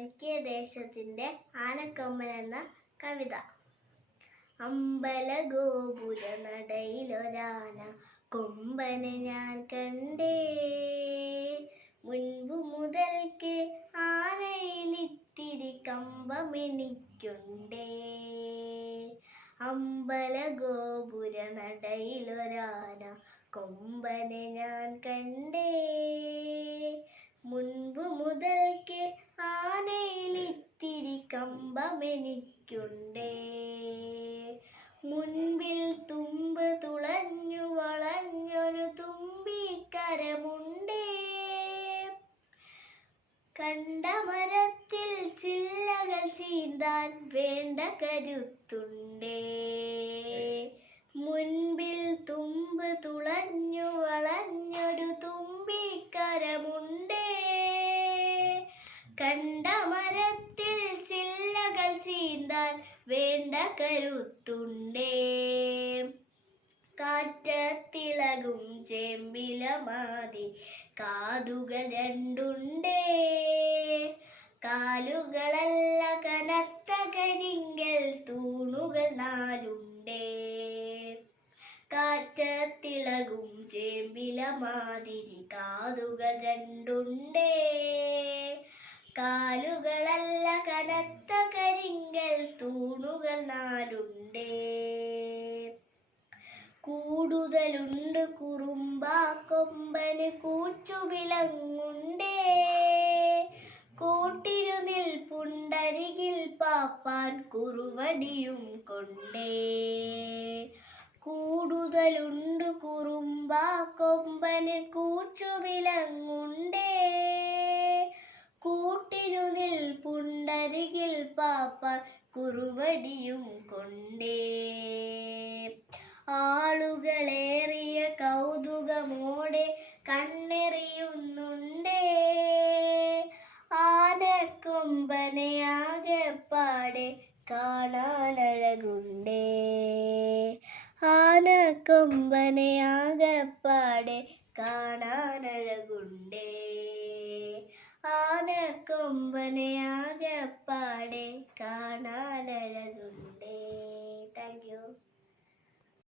എനിക്ക് ദേശത്തിന്റെ ആനക്കൊമ്പൻ എന്ന കവിത. അമ്പല ഗോപുര നടയിലൊരാന കൊമ്പനെ ഞാൻ കണ്ടേ. മുൻപു മുതൽക്ക് ആനയിലിത്തിരി കമ്പമെനിക്കുണ്ടേ അമ്പല ഗോപുര നടയിലൊരാന കൊമ്പനെ ഞാൻ കണ്ടേ. മുൻപു മുതൽക്ക് കമ്പമെനിക്കുണ്ടേ മുൻപിൽ തുമ്പ് തുളഞ്ഞു വളഞ്ഞൊരു തുമ്പിക്കരമുണ്ടേ. കണ്ട മരത്തിൽ ചില്ലകൾ ചീന്താൻ വേണ്ട കരുത്തുണ്ടേ. മുൻപിൽ തുമ്പ് തുളഞ്ഞു വളഞ്ഞൊരു തുമ്പിക്കരമുണ്ടേ. കണ്ട ചീന്താൻ വേണ്ട കരുത്തുണ്ടേ. കാറ്റത്തിളകും ചെമ്പിലമാതി കാതുകൾ രണ്ടുണ്ടേ. കാലുകളല്ല കനത്ത കരിങ്കൽ തൂണുകൾ നാലുണ്ടേ. കാറ്റത്തിളകും ചെമ്പിലമാതിരി കാതുകൾ രണ്ടുണ്ടേ. കുറുമ്പ കൊമ്പന് കൂച്ചുവിലങ്ങുണ്ടേ കൂട്ടിരുതിൽ നിൽപ്പുണ്ടരികിൽ പാപ്പാൻ കുറുവടിയും കൊണ്ടേ. കൂടുതലുണ്ട് കുറുമ്പാ കൊമ്പന് കൂച്ചുവിലങ്ങുണ്ടേ കൂട്ടിരുതിൽ നിൽപ്പുണ്ടരികിൽ പാപ്പാൻ കുറുവടിയും കൊണ്ടേ. ആളുകളേറിയ கொம்பனையாக பாடே காணான் அழகுண்டே ஆன கொம்பனையாக பாடே காணான் அழகுண்டே ஆன கொம்பனையாக பாடே காணான்